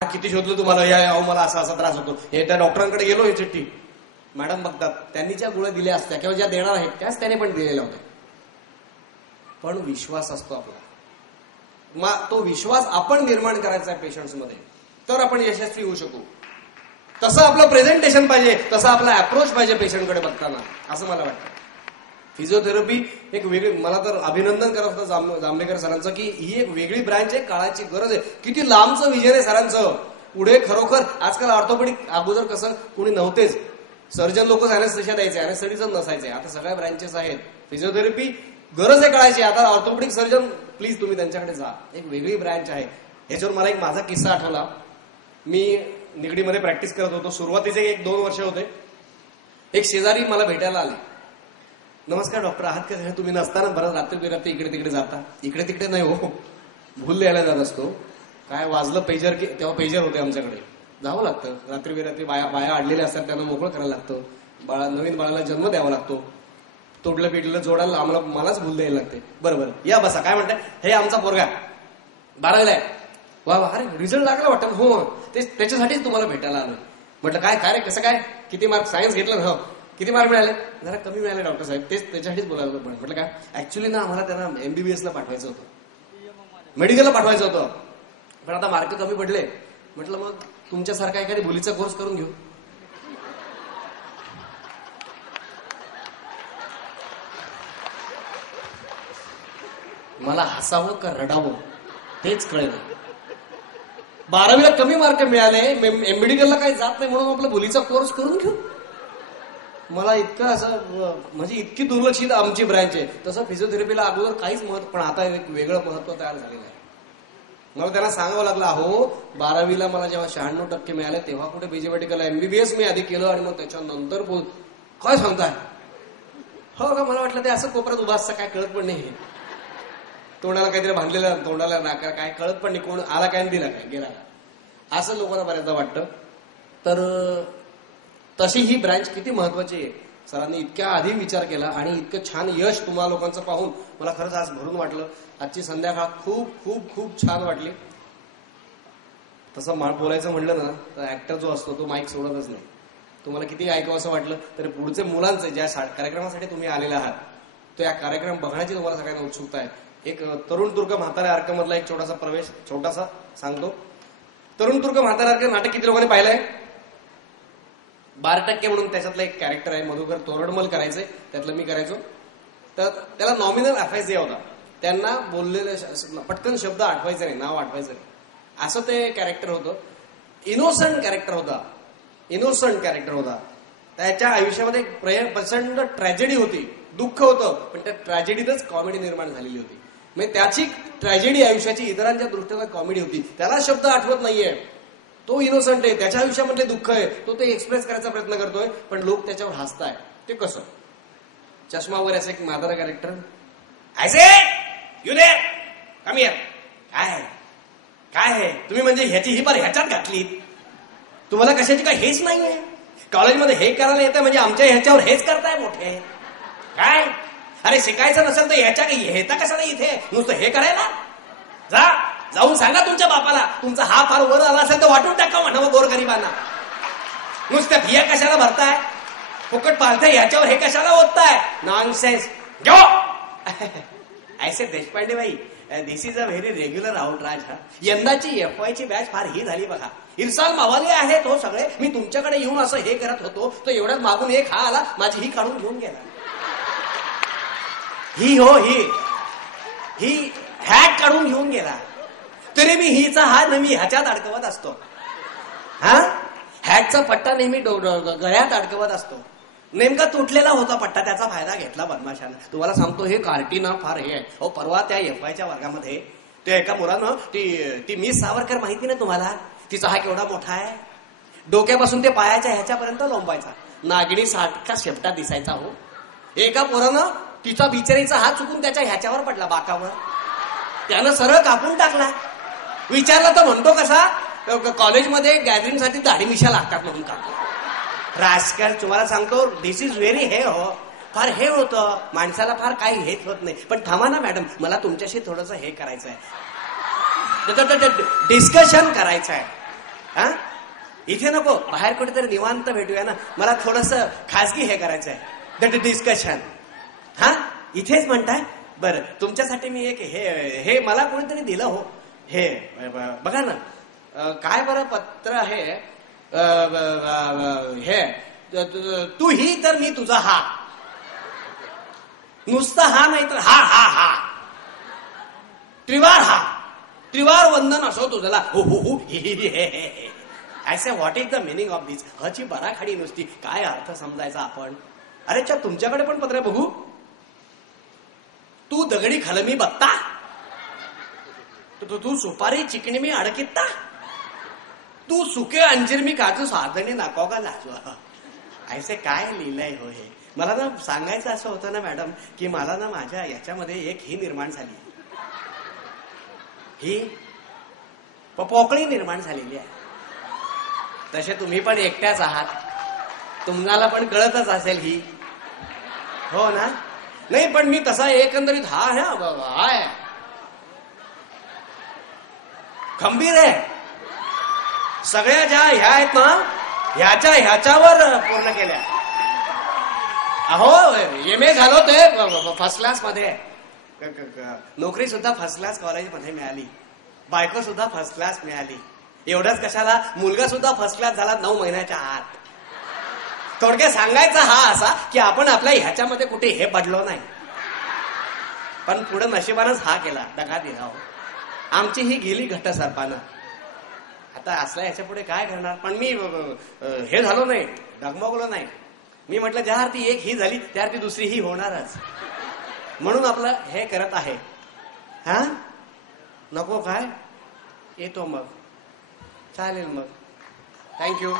किती शोधलं तुम्हाला, या मला असा असा त्रास होतो, हे त्या डॉक्टरांकडे गेलो, हे चिठ्ठी मॅडम बघतात, त्यांनी ज्या गोळ्या दिल्या असत्या किंवा ज्या देणार आहेत त्याच त्याने पण दिलेल्या होत्या. पण विश्वास असतो आपला, तो विश्वास आपण निर्माण करायचा आहे पेशंट्समध्ये, तर आपण यशस्वी होऊ शकू. तसं आपलं प्रेझेंटेशन पाहिजे, तसा आपला अप्रोच पाहिजे पेशंटकडे बघताना, असं मला वाटतं. फिजिओथेरपी एक वेगळी, मला तर अभिनंदन करत होतं जांभेकर सरांचं की ही एक वेगळी ब्रँच आहे, काळाची गरज आहे. किती लांबचं विजन आहे सरांचं. पुढे खरोखर आजकाल ऑर्थोपेडिक, अगोदर कसं कोणी नव्हतेच, सर्जन लोकच अॅनेस्थेशिया द्यायचे, अॅनेस्थेटिझम नसायचे. आता सगळ्या ब्रँचेस आहेत. फिजिओथेरपी गरज आहे काळाची. आता ऑर्थोपेडिक सर्जन प्लीज तुम्ही त्यांच्याकडे जा, एक वेगळी ब्रँच आहे. ह्याच्यावर मला एक माझा किस्सा आठवला. मी निगडीमध्ये प्रॅक्टिस करत होतो. सुरुवातीचे 1-2 वर्ष होते. एक शेजारी मला भेटायला आले. नमस्कार डॉक्टर, आहात का? तुम्ही नसताना बरं रात्री बिरात्री इकडे तिकडे जाता. इकडे तिकडे नाही हो, भूल द्यायला जात असतो. काय वाजलं पेजर, की तेव्हा पेजर होते आमच्याकडे, जावं लागतं. रात्री बिरात्री बाया अडलेल्या असतात, त्यांना मोकळं करायला लागतं. नवीन बाळाला जन्म द्यावा लागतो. तोडलं पिडलं जोडायला मलाच भूल द्यायला लागते. बरोबर, या बसा. काय म्हणताय? हे आमचा पोरगा 12वीला आहे. वा वा, अरे रिझल्ट लागला वाटतं. हो, त्याच्यासाठीच तुम्हाला भेटायला आलो. म्हटलं काय काय रे, कसं काय, किती मार्क? सायन्स घेतलं ना. किती मार्क मिळाले? जरा कमी मिळाले डॉक्टर साहेब. त्याच्यासाठीच बोलायला होतं. म्हटलं काय? ऍक्च्युली ना आम्हाला त्यांना MBBS पाठवायचं होतं, मेडिकलला पाठवायचं होतं, पण आता मार्क कमी पडले. म्हटलं मग तुमच्यासारखा एखादी मुलीचा कोर्स करून घेऊ. मला हसावं का रडावं तेच कळलं. 12वीला कमी मार्क मिळाले, मेडिकलला काही जात नाही म्हणून आपला मुलीचा कोर्स करून घेऊ. मला इतकं असं, म्हणजे इतकी दुर्लक्षित आमची ब्रँच आहे. तसं फिजिओथेरपीला अगोदर काहीच महत्व, पण आता एक वेगळं महत्व तयार झालेलं आहे. मला त्यांना सांगावं लागलं, अहो 12वीला मला जेव्हा 96% मिळाले तेव्हा कुठे बीजे मेडिकल MBBS मी आधी केलं आणि मग त्याच्यानंतर काय सांगताय? हो का? मला वाटलं ते असं कोपऱ्यात उभा असतं, काय कळत पण नाही. तोंडाला काहीतरी बांधलेलं, तोंडाला नाका, काय कळत पण नाही, कोण आला काय दिला काय गेला, असं लोकांना बऱ्याचदा वाटतं. तर तशी ही ब्रँच किती महत्वाची आहे. सरांनी इतक्या आधी विचार केला आणि इतकं छान यश तुम्हाला लोकांचं पाहून मला खरंच आज भरून वाटलं. आजची संध्याकाळ खूप खूप खूप छान वाटली. तसं बोलायचं म्हणलं ना तर ऍक्टर जो असतो तो माईक सोडतच नाही. तुम्हाला किती ऐकावं असं वाटलं तरी पुढचे मुलांचे ज्या कार्यक्रमासाठी तुम्ही आलेला आहात, तो या कार्यक्रम बघण्याची तुम्हाला सगळ्यांना उत्सुकता आहे. एक तरुण तुर्क म्हाताऱ्या अर्कमधला एक छोटासा सांगतो. तरुण तुर्क म्हाताऱ्या अर्क नाटक किती लोकांनी पाहिलंय? 12% म्हणून त्याच्यातलं एक कॅरेक्टर आहे, मधुकर तोरडमल करायचंय, त्यातलं मी करायचो. तर त्याला नॉमिनल अफायझिया होता. त्यांना बोललेले पटकन शब्द आठवायचे नाही, नाव आठवायचं नाही, असं ते कॅरेक्टर होतं. इनोसंट कॅरेक्टर होता. त्याच्या आयुष्यामध्ये प्रचंड ट्रॅजेडी होती, दुःख होतं, पण त्या ट्रॅजेडीतच कॉमेडी निर्माण झालेली होती. म्हणजे त्याची ट्रॅजेडी आयुष्याची इतरांच्या दृष्टीनं कॉमेडी होती. त्याला शब्द आठवत नाहीये, तो इनोसंट आहे, त्याच्या आयुष्यामधले दुःख आहे, तो ते एक्सप्रेस करायचा प्रयत्न करतोय, पण लोक त्याच्यावर हसताय. ते कसं? चष्मा वगैरे असं एक म्हातारा कॅरेक्टर, ऐसे यू देअर कम हिअर. काय आहे तुम्ही, म्हणजे ह्याची ही पार ह्याच्यात घातली, तुम्हाला कशाची काय हेच नाहीये. कॉलेजमध्ये हे करायला येतं म्हणजे आमच्या ह्याच्यावर हेच करताय मोठे. काय अरे शिकायचं नसेल तर ह्याच्या हेता कसा नाही इथे नुसतं हे करायला. जाऊन सांगा तुमच्या बापाला, तुमचा हा फार वर आला असेल तर वाटून टाका म्हणावं गोरगरिबांना. नुसत्या फिया कशाला भरताय, फुकट पालथ्या ह्याच्यावर हे कशाला ओतताय, नॉनसेन्स. ऐसे देशपांडे भाई, दिस इज अ व्हेरी रेग्युलर आउटराज. यंदाची FYची बॅच फार ही झाली बघा. इरसाल मावाले आहेत हो सगळे. मी तुमच्याकडे येऊन असं हे करत होतो तर एवढ्यात मागून एक हा आला, माझी ही काढून घेऊन गेला. ही हॅट काढून घेऊन गेला. तरी मी हिचा हा नेहमी ह्याच्यात अडकवत असतो. हॅटचा पट्टा नेहमी गळ्यात अडकवत असतो. नेमका तुटलेला होता पट्टा, त्याचा फायदा घेतला बदमाशानं. तुम्हाला सांगतो हे कार्टिना फार हे आहे. हो, परवा त्या FYच्या वर्गामध्ये त्या एका मुलानं ती मिस सावरकर माहिती ना तुम्हाला, तिचा हा केवढा मोठा आहे, डोक्यापासून ते पायाच्या ह्याच्यापर्यंत लोंबायचा, नागिणी सारखा शेपटा दिसायचा. हो, एका पोरानं तिचा बिचारीचा हात चुकून त्याच्या ह्याच्यावर पडला, बाकावर. त्यानं सरळ कापून टाकला. विचारला तर म्हणतो कसा, कॉलेजमध्ये गॅदरिंगसाठी दाढी मिशा लागतात म्हणून कापतो. राजकारण तुम्हाला सांगतो, दिस इज व्हेरी हे हो, फार हे होतं माणसाला, फार काही हेच होत नाही. पण थांबा ना मॅडम, मला तुमच्याशी थोडंसं हे करायचं आहे, डिस्कशन करायचं आहे. हा इथे नको, बाहेर कुठेतरी निवांत भेटूया ना, मला थोडस खासगी हे करायचं आहे, दट डिस्कशन. हा इथेच म्हणताय, बरं तुमच्यासाठी मी एक हे मला कोणीतरी दिलं हो, हे बघा ना, काय बरं पत्र आहे, हे तू ही तर मी तुझा हा, नुसता हा नाही तर हा हा हा, त्रिवार हा, त्रिवार वंदन असो तुझला, हो हो हो हे. I say what is the meaning of this. हची बराखाडी नुसती, काय अर्थ समजायचा आपण. अरे च्या तुमच्याकडे पण पत्र बघू. तू दगडी खलमी बघता, तू सुपारी चिकणी मी अडकिता, तू सुके अंजीर मी काजू साधणी नाको का लाजू. ऐसे काय लिहिलंय हो हे. मला ना सांगायचं असं होतं ना मॅडम, की मला ना माझ्या याच्यामध्ये एक ही निर्माण झाली, ही पोकळी निर्माण झालेली आहे. तसे तुम्ही पण एकट्याच आहात, तुम्हाला पण कळतच असेल ही, हो ना. नाही पण मी तसा एकंदरीत हा आहे, खंबीर आहे. सगळ्या ज्या ह्या आहेत ना, ह्याच्यावर पूर्ण केल्या. अहो MA झालो ते फर्स्ट क्लास मध्ये, नोकरी सुद्धा फर्स्ट क्लास कॉलेजमध्ये मिळाली, बायको सुद्धा फर्स्ट क्लास मिळाली. एवढंच कशाला, मुलगा सुद्धा फर्स्ट क्लास झाला 9 महिन्याच्या आत. थोडक्यात सांगायचा हा असा की आपण आपल्या ह्याच्यामध्ये कुठे हे पडलो नाही, पण पुढे नशिबानच हा केला, दगा दिला हो. आमची ही गेली घट्ट सरपानं. आता असल्या ह्याच्या पुढे काय करणार. पण मी हे झालो नाही, डगमगलो नाही. मी म्हटलं ज्या अर्थी एक ही झाली त्या अर्थी दुसरी ही होणारच, म्हणून आपलं हे करत आहे. हा नको काय, येतो मग, चालेल मग, थँक्यू.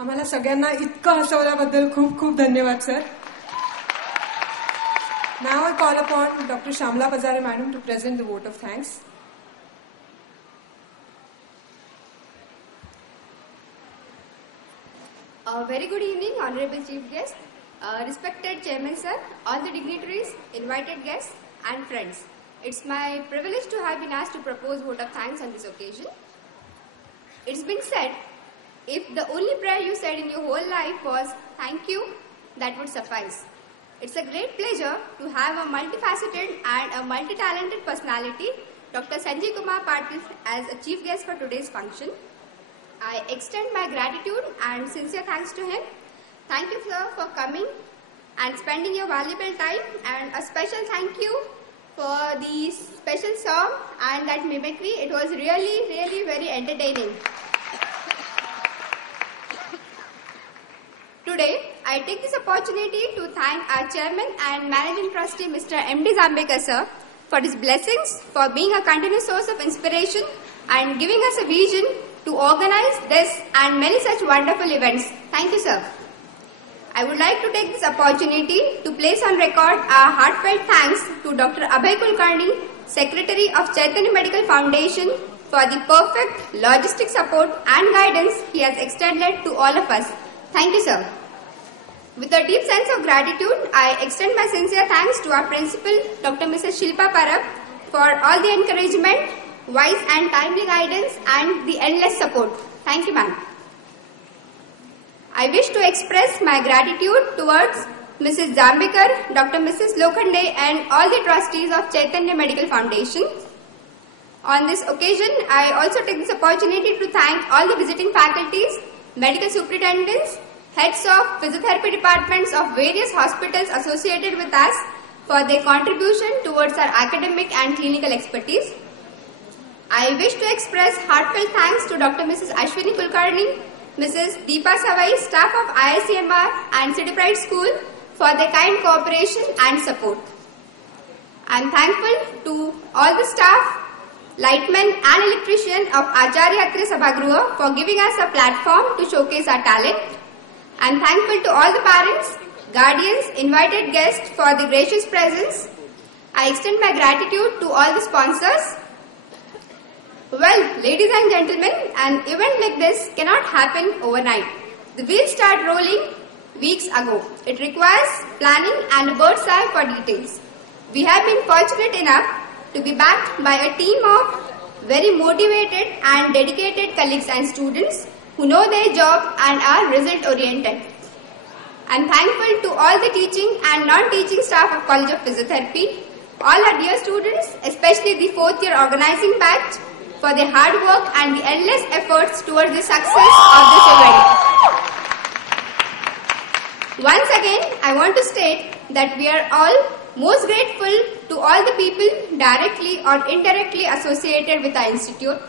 आम्हाला सगळ्यांना इतकं हसवल्याबद्दल खूप खूप धन्यवाद sir. Now I call upon Dr. Shamla Bazare Madam to present the vote of thanks. Very good evening, Honorable Chief Guest, respected Chairman Sir, all the dignitaries, invited guests and friends. It's my privilege to have been asked to propose vote of thanks on this occasion. It's been said, if the only prayer you said in your whole life was thank you, that would suffice. It's a great pleasure to have a multifaceted and a multi-talented personality, Dr. Sanjay Kumar Patil, as a chief guest for today's function. I extend my gratitude and sincere thanks to him. Thank you, sir, for coming and spending your valuable time, and a special thank you for the special song and that mimicry. It was really, really very entertaining. Today, I take this opportunity to thank our Chairman and Managing Trustee, Mr. M.D. Zambekar sir, for his blessings, for being a continuous source of inspiration and giving us a vision to organize this and many such wonderful events. Thank you, sir. I would like to take this opportunity to place on record our heartfelt thanks to Dr. Abhay Kulkarni, Secretary of Chaitanya Medical Foundation, for the perfect logistic support and guidance he has extended to all of us. Thank you, sir. With a deep sense of gratitude, I extend my sincere thanks to our principal, Dr. Mrs. Shilpa Parab, for all the encouragement, wise and timely guidance and the endless support. Thank you, ma'am. I wish to express my gratitude towards Mrs. Zambekar, Dr. Mrs. Lokhande and all the trustees of Chaitanya Medical Foundation. On this occasion, I also take this opportunity to thank all the visiting faculties, medical superintendents, heads of physiotherapy departments of various hospitals associated with us for their contribution towards our academic and clinical expertise. I wish to express heartfelt thanks to Dr. Mrs. Ashwini Kulkarni, Mrs. Deepa Savai, staff of IICMR and City Pride School for their kind cooperation and support. I am thankful to all the staff, lightmen and electrician of Acharya Atre Sabhagruha for giving us a platform to showcase our talent. I am thankful to all the parents, guardians, invited guests for the gracious presence. I extend my gratitude to all the sponsors. Well, ladies and gentlemen, an event like this cannot happen overnight. The wheels start rolling weeks ago. It requires planning and a bird's eye for details. We have been fortunate enough to be backed by a team of very motivated and dedicated colleagues and students who know their job and are result oriented. I am thankful to all the teaching and non-teaching staff of College of Physiotherapy, all our dear students, especially the 4th year organizing batch, for their hard work and the endless efforts towards the success of this event. Once again, I want to state that we are all most grateful to all the people directly or indirectly associated with our institute.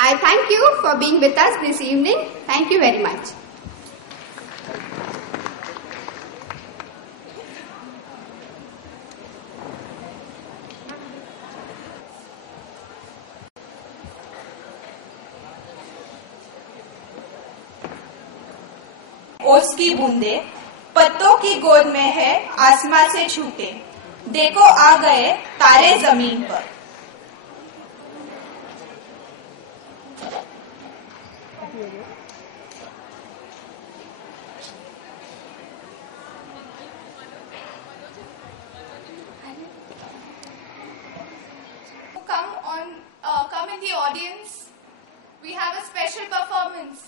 I thank you for being with us this evening. Thank you very much. ओस की बूंदे पत्तों की गोद में है आसमां से छूटे, देखो आ गए तारे जमीन पर। Come in the audience. We have a special performance.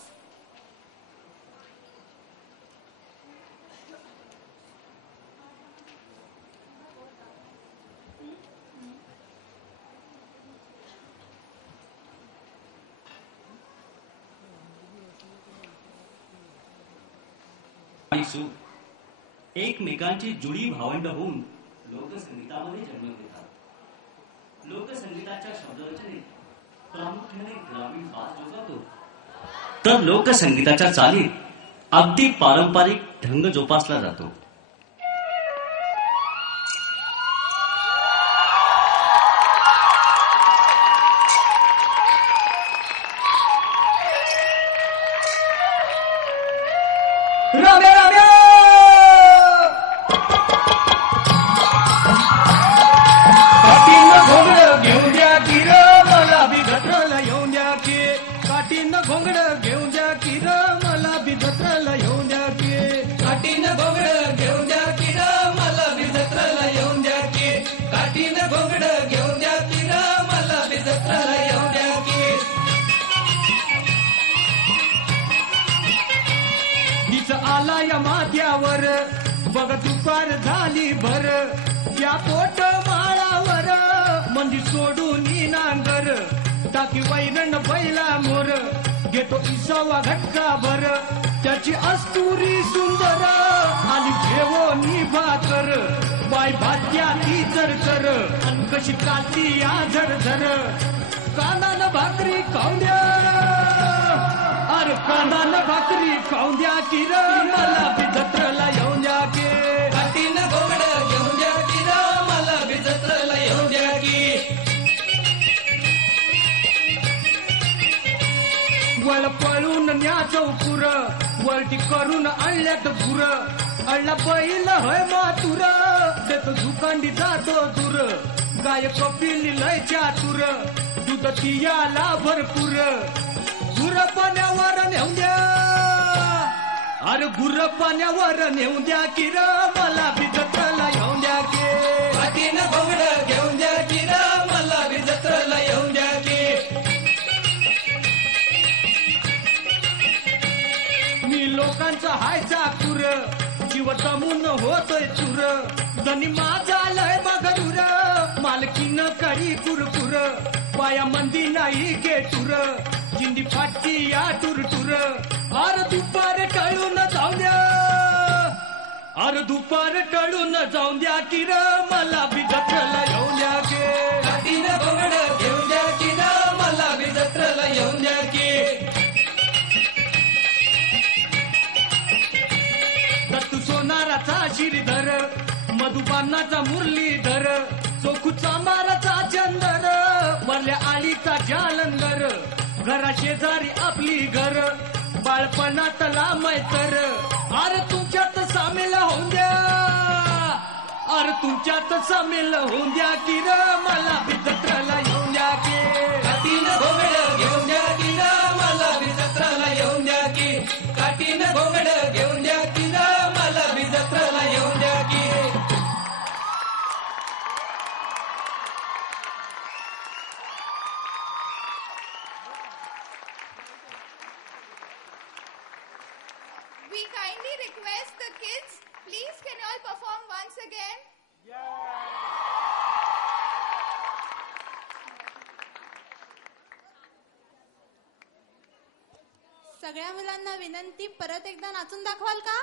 एकमेकांची जुळी भावंड होऊन लोकसंगीतामध्ये जन्म घेतात. लोकसंगीताच्या शब्दरचनेत प्रामुख्याने ग्रामीण भास जोपासतो, तर लोकसंगीताच्या चालीत अगदी पारंपरिक ढंग जोपासला जातो. माथ्यावर बघ दुपार झाली भर, त्या पोट माळावर मंदी सोडून नांगर, टाकी वैरण बैला मोर, घेतो इसावा घटका भर, त्याची अस्तुरी सुंदर आणि घेवो भाकर, बाय भात्या ती चरचर आणि कशी काती या झरझर, कानान भाकरी खाऊद्या, अरे कानान भाकरी खाऊद्या की र, मला बी जत्रेला येऊन द्या की, काटीन घोंगड घेऊन द्या की र, मला बी जत्रेला येऊन द्या की. वळ पळून न्या चौकुर, वळटी करून आणल्यात गुर, अळला बैल हय मातुर, देतो झुकांडी जातो दूर, गाय कपिली लय चातुर, दूध पियाला भरपूर, गुर पाण्यावर नेऊन द्या, अरे गुर पाण्यावर नेऊन द्या की र, मला बी जत्रेला येऊन द्या की, काटीन घोंगड घेऊन द्या की र, मला बी जत्रेला येऊन द्या की. मी लोकांचा हायचा कुर, जीव तमून होतोय चुर, धनी माझा लय बघरूर, मालकीन करी कुरकुर, पाया मंदी नाही गेटुर, चिंदी फाटती या टुरटुर, अरे दुपार टळून जाऊन द्या, अरे दुपार टळून जाऊन द्या की र, मला बी जत्रेला येऊन द्या की, काटीन घोंगड घेऊन द्या की र, मला बी जत्रेला येऊन द्या की. दत्तू सोनाराचा शिरधर, मधुपानाचा मुरलीधर, चोखूचा माराचा चंदर, वरल्या आळीचा जालंधर, घरा शेजारी आपली घर, बाळपणातला मैत्र अरे तुमच्यात सामील होऊन द्या अरे तुमच्यात सामील होऊन द्या की र मला बी जत्राला येऊन द्या की काटीन घोंगड घेऊन द्या की र मला बी जत्राला येऊन द्या की काटीन घोंगड घेऊन द्या की र मला बी जत्राला येऊन द्या की We kindly request the kids, please can you all perform once again? सगळ्या मुलांना विनंती परत एकदा नाचून दाखवाल का?